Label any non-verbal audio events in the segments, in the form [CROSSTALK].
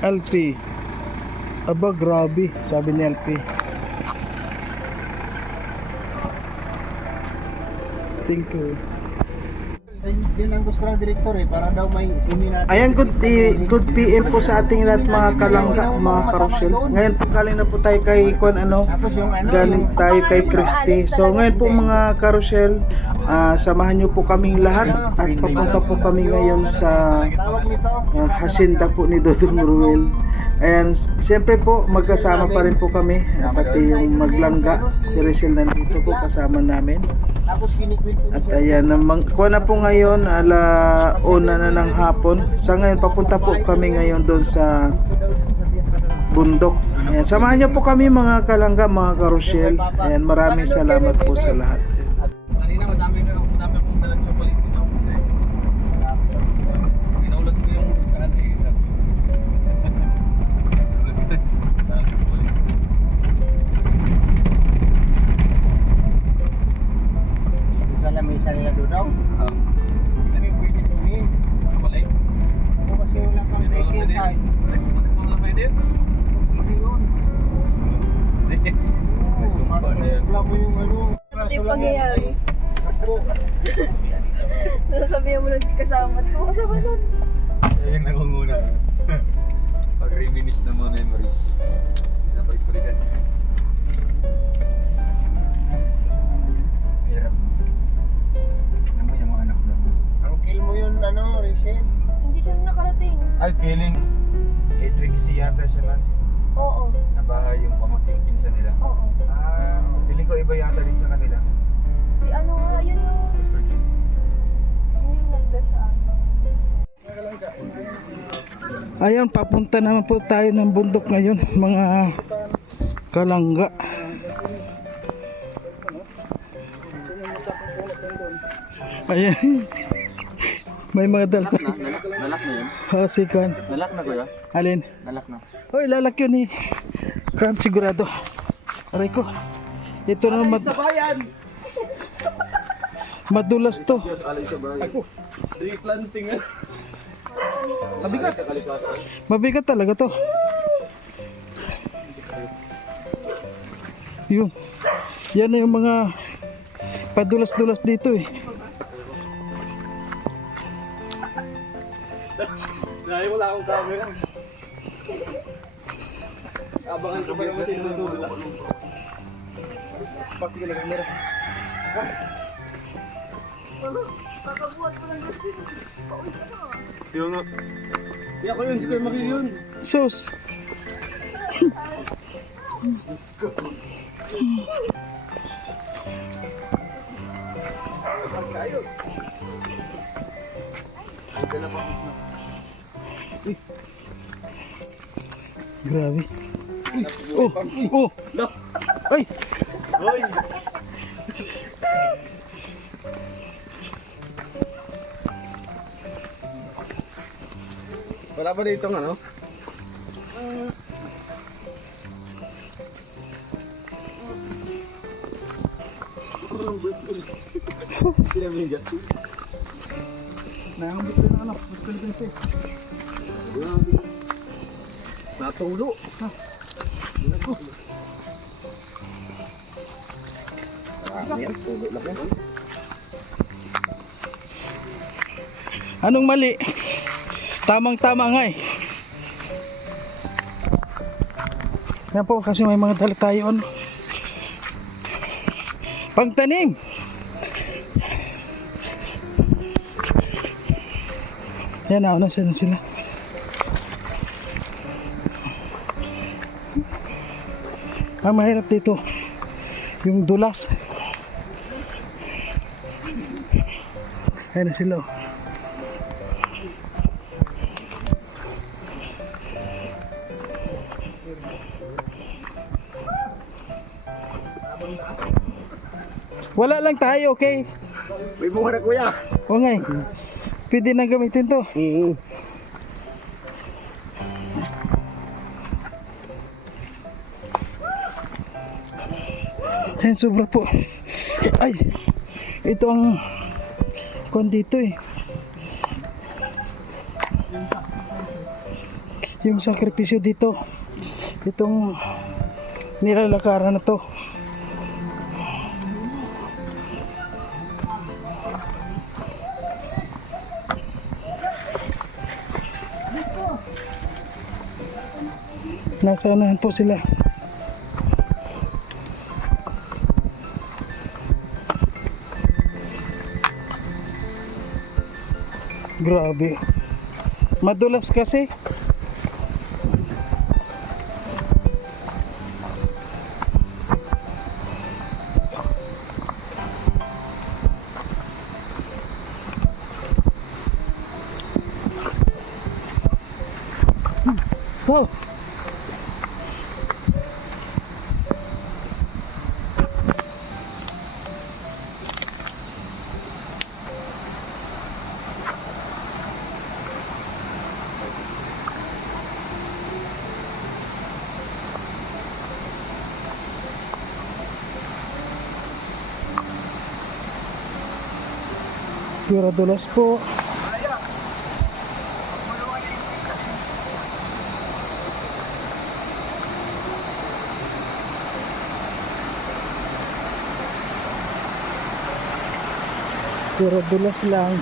LP. Aba, grabe, sabi ni LP. Thank you. Yun ang gusto ng director eh, para daw may sini natin. Ayan, good, good PM po sa ating lahat mga kalangga, mga karosyel. Ngayon po galing na po tayo kay Kwan ano, ano, galing tayo kay Christy. So ngayon po mga karosyel, ah, samahan niyo po kaming lahat at papunta po kami ngayon sa uh, hacienda po ni Dodong Ruel. And siyempre po magkasama pa rin po kami, ah, pati yung maglangga, si Rachel nandito po kasama namin. At ayan, kuha na po ngayon, ala una na ng hapon. Sa ngayon, papunta po kami ngayon doon sa bundok. Ayan, samahan niyo po kami mga kalangga, mga karosyel. Ayan, maraming salamat po sa lahat. Trixie yata siya na. Oo. Na bahay yung pamangkin yung pinsan nila. Oo. Ah, Feeling ko iba yata rin sa kanila. Si ano nga, yun nga. Mr. Jim. Yun yung nagda sa ano. Ayan, papunta naman po tayo ng bundok ngayon, mga kalangga. Ayan. May mga dal tayo. Nalak, nalak na yun? Oh, si Kwan. Nalak na kuya? Alin? Nalak na. Oy, lalak yun eh. Kan sigurado. Aray ko. Ito na mad madulas to. Alay sa bahay. Ako. Tree planting mabigat. Sa. Mabigat talaga to. Yun. Yan na yung mga padulas-dulas dito eh. Dahil wala akong camera. Abangan ko pa naman sino nadudulas. Bakit ka nag-camera? Yung nga. Di ako yun, Square Maki yun. Sus. Grabe. Oh, oh. Ay, Hoy! Wala ba dito ano? Pinamigat. nakambit ko na ano, mas kalibinsi. Natulo. Marami yan. Anong mali? Tamang-tama nga eh. Yan po kasi may mga dala tayo ano. Pagtanim. Yan na, nasa na sila. Ang mahirap dito, yung dulas. Ayan na sila. oh. Wala lang tayo, okay? May bunga na kuya. O nga eh. Pwede na gamitin to. Oo. Ayan, sobra po. Ay, ito ang kwan dito eh. yung sakripisyo dito. Itong nilalakaran na to. Nasa anahan po sila. Grabe. Madulas kasi. Pura dulas po. Pura dulas lang.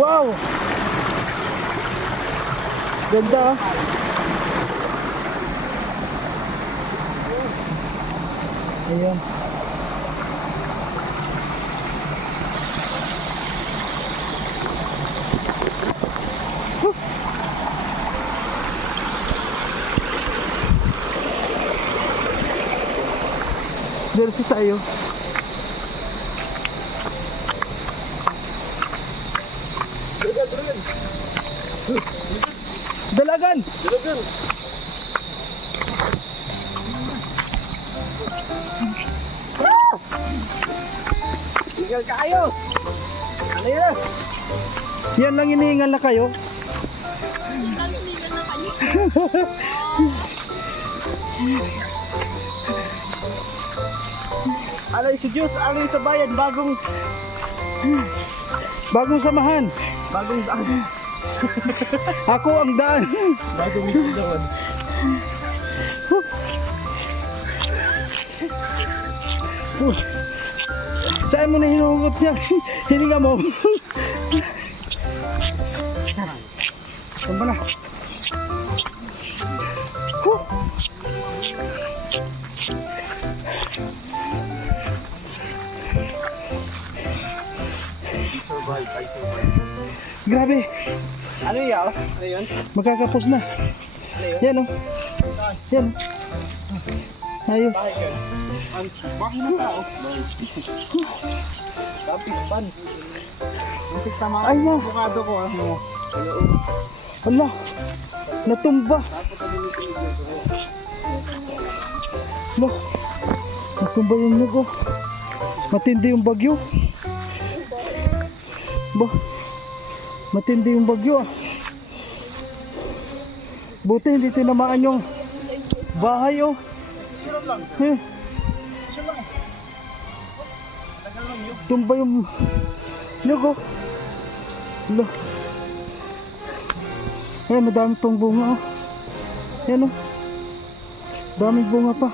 Wow! Ganda ah. Huh. Diretso tayo. Yan lang iniingal na kayo. [LAUGHS] Alay si Diyos, alay sa bayan, bagong, Bagong samahan. bagong daan. [LAUGHS] Ako ang daan. Bagong. Uh, Saan mo na hinugot siya? Hininga mo. Saan ba na? Huh. Grabe, Ano yun? Ano yun? magkakapos na. Yan oh. Yan oh. Ayos. Ang bahay ng tao. Tapis pan. Masik tama Ay, na. bukado ko ano. Ala, natumba. Ala, natumba yung nyug oh. Matindi yung bagyo. Ba, matindi yung bagyo ah. Buti hindi tinamaan yung bahay oh. Sisirap lang. Eh, Yun. tumba yung nyug oh. Ala. Ayan, madami pang bunga oh. Ayan oh. Daming bunga pa.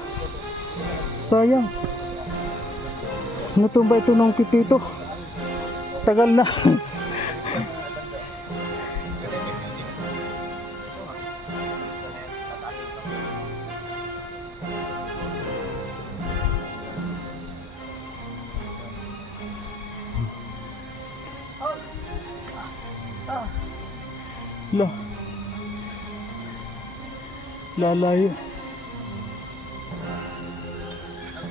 Sayang. Natumba ito ng pipito. Tagal na. [LAUGHS] Lalayo.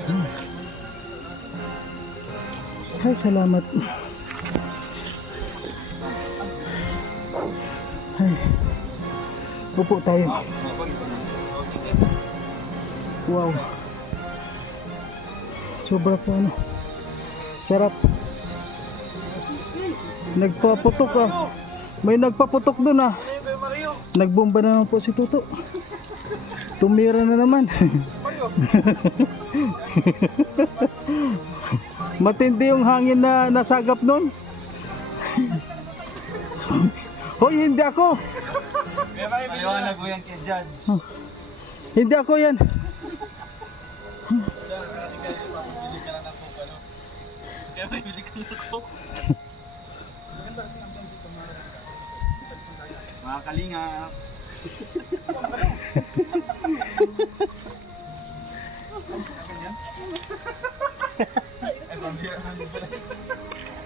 Hmm. Ay, salamat. Ay. Upo tayo. Wow. Sobra po ano. Sarap. Nagpaputok ah. May nagpaputok doon ah. Nagbomba na naman po si Tuto. Tumira na naman. Matindi yung hangin na nasagap nun. Hoy, hindi ako. Hindi ako yan. Kaya. Mga kalingap.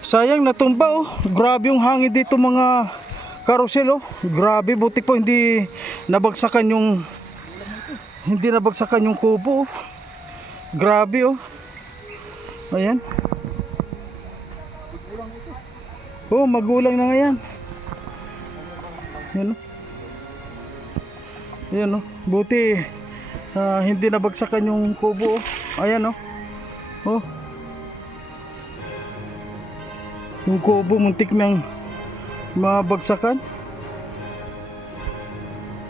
Sayang natumba oh. Grabe yung hangin dito mga karusel oh. Grabe buti po hindi nabagsakan yung hindi nabagsakan yung kubo oh. Grabe oh. Ayan. Oh, magulang na nga yan. Yan oh. Ayan oh. Buti ah, hindi nabagsakan yung kubo oh. Ayan oh. Oh. Yung kubo muntik nang mabagsakan.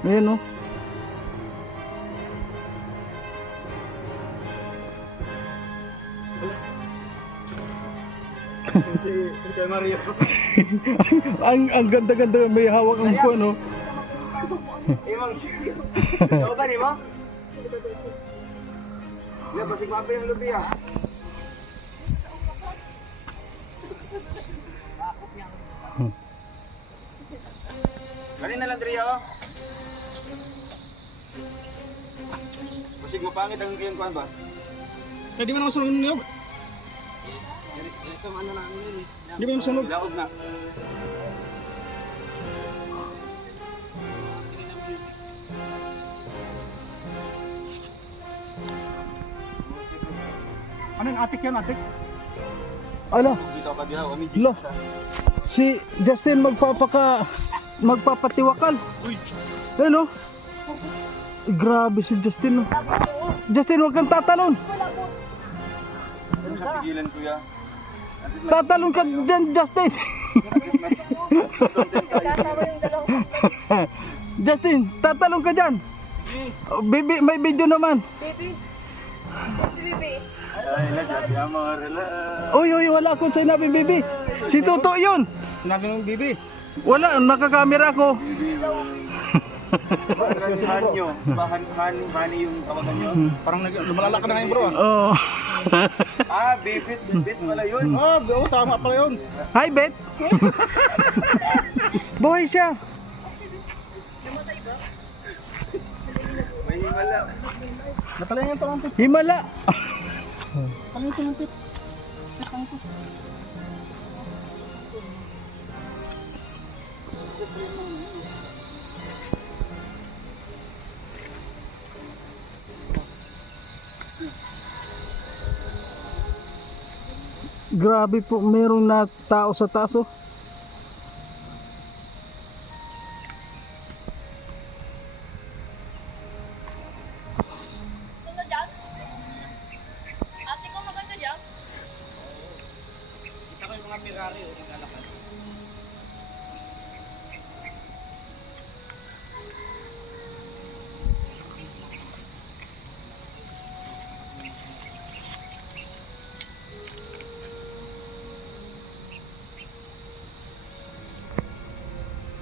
Ayan oh. Kay Mario. [LAUGHS] ang ang ganda-ganda may hawak ang kuwan Imang. Ikaw ba ni mo? Hindi, basig mapi ang lubi ah. Kanina lang Dria oh. Basig mapangit ang kiyang kuhan ba? Pwede mo naman sunod niyo. Ito ano na ano yun eh. Di ba yung sunog? Laog na. Ano yung atik yan, atik? Ala, Dito ka diha, umi Lo. si Justin magpapaka magpapatiwakal. Ayan oh. Grabe si Justin oh. Justin, huwag kang tatalon. Sa pigilan kuya. Tatalon ka dyan, Justin. [LAUGHS] Justin, tatalon ka dyan. Oh, Bibi, may video naman. baby. Si baby. Uy, uy, wala akong sinabi, baby. Si Tuto yun. Sinabi ng bibi. Wala, nakakamera ko. Han nyo. Bahan, han, hani yung tawagan nyo. Parang nag lumalala ka na ngayon bro ah. Oh. Ah, bibit, bibit pala yun. Ah, oo, tama pala yun. Hi, Bet. Buhay siya. May himala. Natala yung tumampit. Himala. Grabe po, meron na tao sa taso. Maganda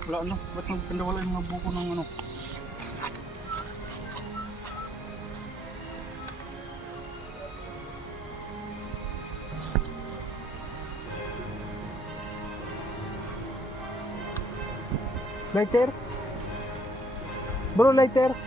Wala ano, ba't nagkanda wala yung mga buko ng ano? Lighter? Bro, lighter?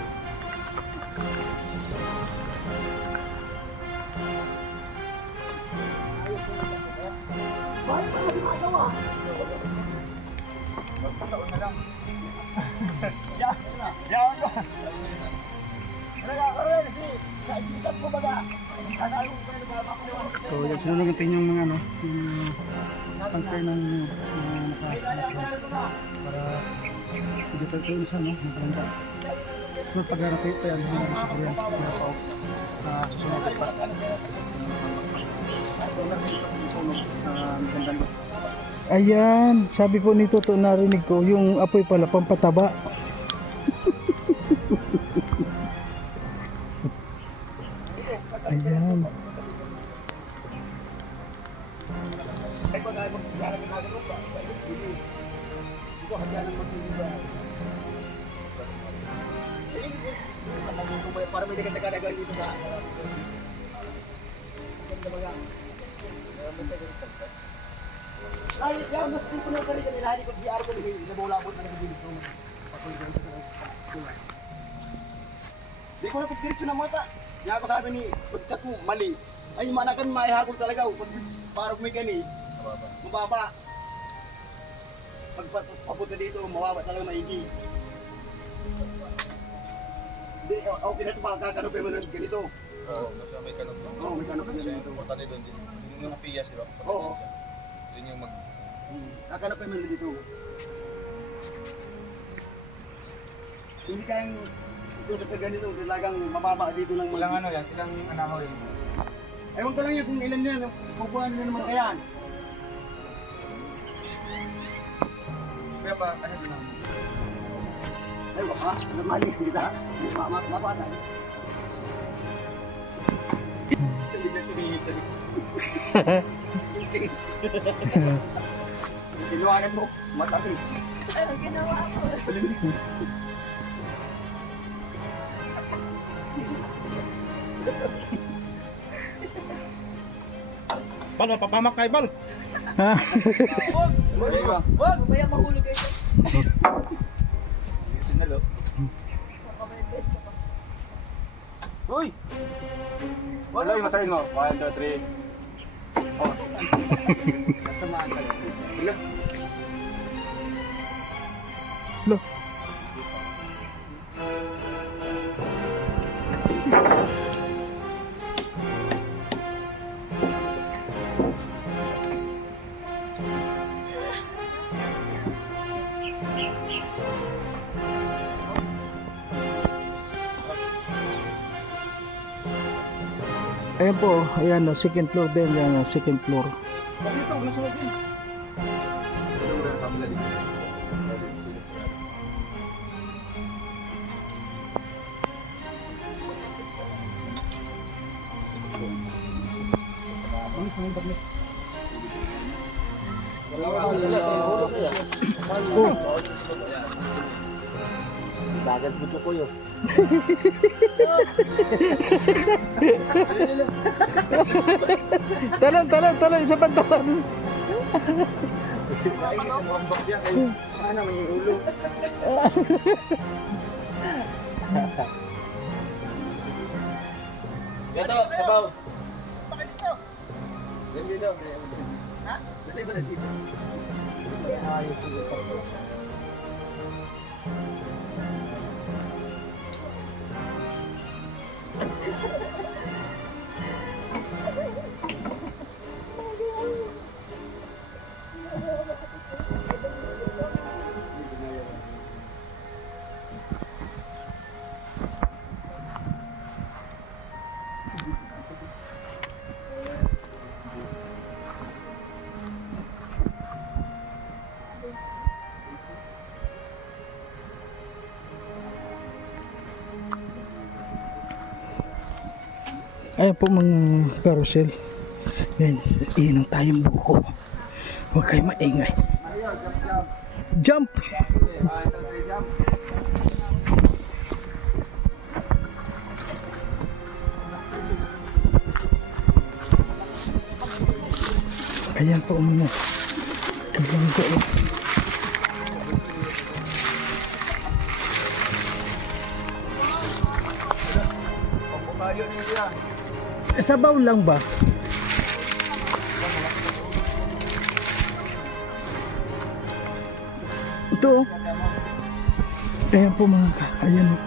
boss. Kasi tulog yan. Bawal yan, tulog yan muna. Para may makitang liwanag. So, yan sinunod natin yung mga ano, yung pangkay ng uh, naka para hindi pa ito isa, no? Nakalanda. So, pag-harap ito yan, yung yan, pinapa-off. Ah, susunod pa. Ah, magandang Ayan, sabi po nito to narinig ko, yung apoy pala pampataba. Ko nabulabot na nagbibilis ko. Di ko na pagdiretso na mata. Yan ako sabi ni, pagkat mo, mali. Ay, manakan maihagol talaga. Pag parang may gani, mababa. Pag pa- papunta dito, mababa talaga maigi. Di, okay na ito, makakakanopin mo ng ganito. Oo, kasi may kanok doon. Oo, may kanopin na ganito. importante doon din. Yung mga piya sila. Oo. Yun yung mag... Kakanapin mo na dito. Hindi kayang ito sa ganito, talagang mababa dito ng Ilang ano yan? Ilang anahaw yun? Ewan ko lang yan kung ilan yan, kukuhaan nyo naman kayaan. Kaya pa, ano din ang... Ay, baka, naman yan kita. Mama, mabata. Hindi ka tumingin sa [LAUGHS] Tinuwanan mo, matamis. Ano ginawa ko? [LAUGHS] Bal, papamak kay Bal! Mamaya mahulog kayo. Sinalo. Uy! Wala yung masahin mo. 1, 2, 3. Oh. Tamaan ka. Ilan? Lo. Ayan po, ayan second floor din, yan second floor. Dito, nasunod Talon, talon, talon, isa pang talon. Ano naman yung ulo? Gato, sabaw. Bakit dito? Yan dito. Ha? Dali ba na dito? Ayos dito. Ayan po mga carousel. Yan, inom tayong buko. Huwag kayo maingay. Jump! Ayan po mga. Ayan po. Sabaw lang ba? Ito oh. Ayan po mga ka. Ayan oh.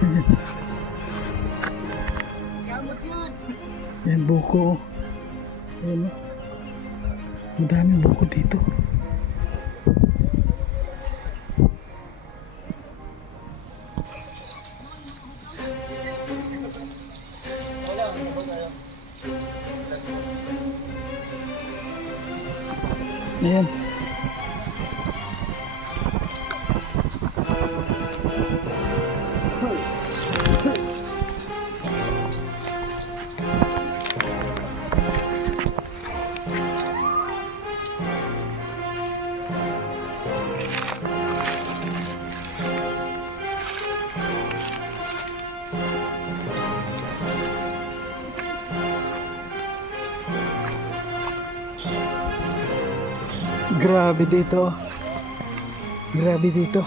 Ayan. Ayan buko. oh. Ayan oh. Madaming buko dito. Grabe dito. Grabe dito.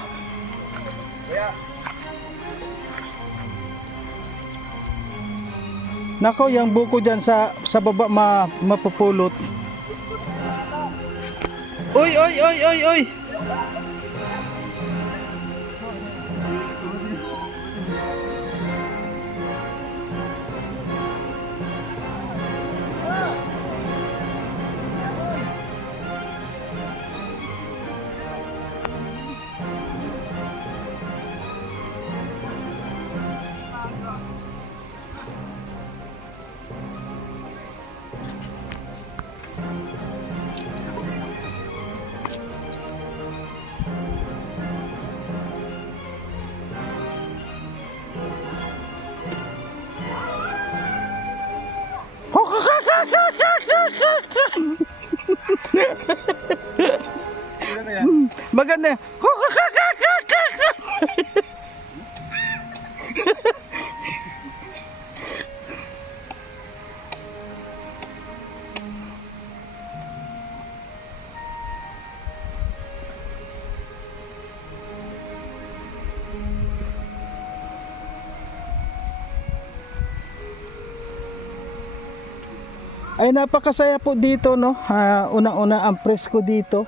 Nako, yung buko dyan sa sa baba ma, mapupulot. Uy, uy, uy, uy, uy. Maganda. Ay napakasaya po dito no. Ah, unang-una ang presko dito.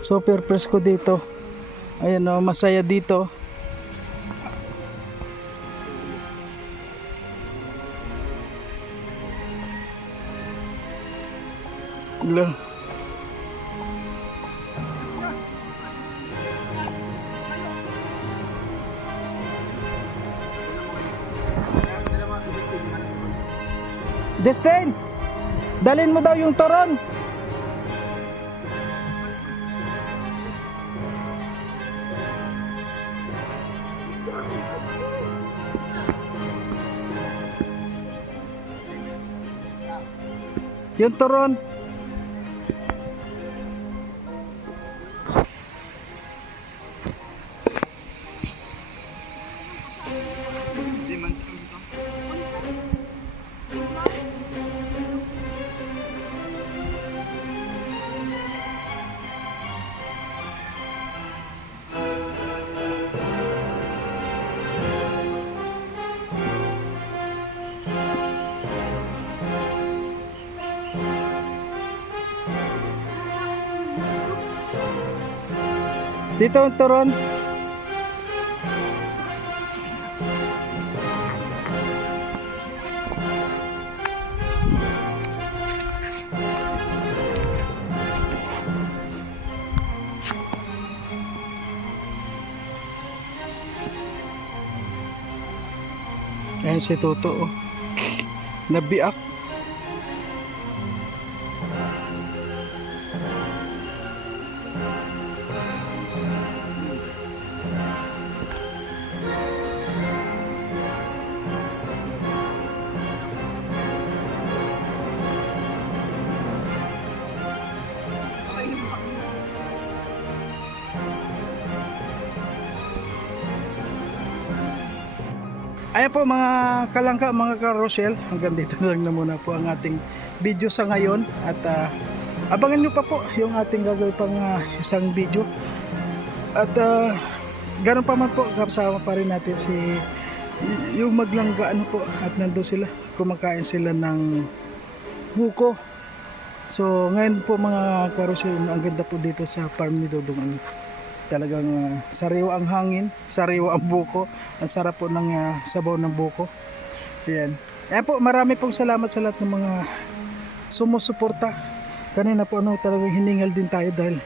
Super presko dito. Ayan no, masaya dito. Lang. Destin! Dalin mo daw yung toron. Yung toron. Dito ang toron. Ayan si Toto oh. Nabiak. Po mga kalangka, mga karosel, hanggang dito lang na muna po ang ating video sa ngayon. At ah, abangan nyo pa po yung ating gagawin pang ah, isang video. At ah, ganun pa man po, kasama pa rin natin si yung maglangga ano po at nandun sila. Kumakain sila ng buko. So ngayon po mga karosyo ang ganda po dito sa farm ni Dodong ano, talagang ah, sariwa ang hangin sariwa ang buko ang sarap po ng ah, sabaw ng buko. Yan Ayan po marami pong salamat sa lahat ng mga sumusuporta. Kanina po ano talagang hiningal din tayo dahil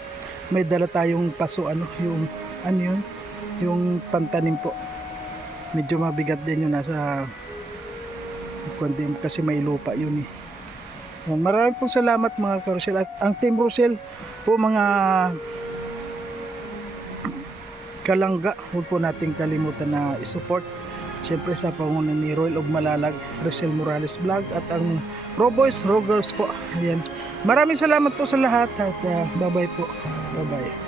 may dala tayong paso ano yung ano yun? Yung pantanim po. Medyo mabigat din yun nasa kundi kasi may lupa yun eh. Maraming pong salamat mga Karossel at ang Team Rosel po mga kalangga huwag po nating kalimutan na isupport Siyempre sa pangunan ni Royal of Malalag, Rosel Morales Vlog at ang Raw Boys, Raw Girls po. Ayan. Maraming salamat po sa lahat at uh, bye-bye po. Bye-bye.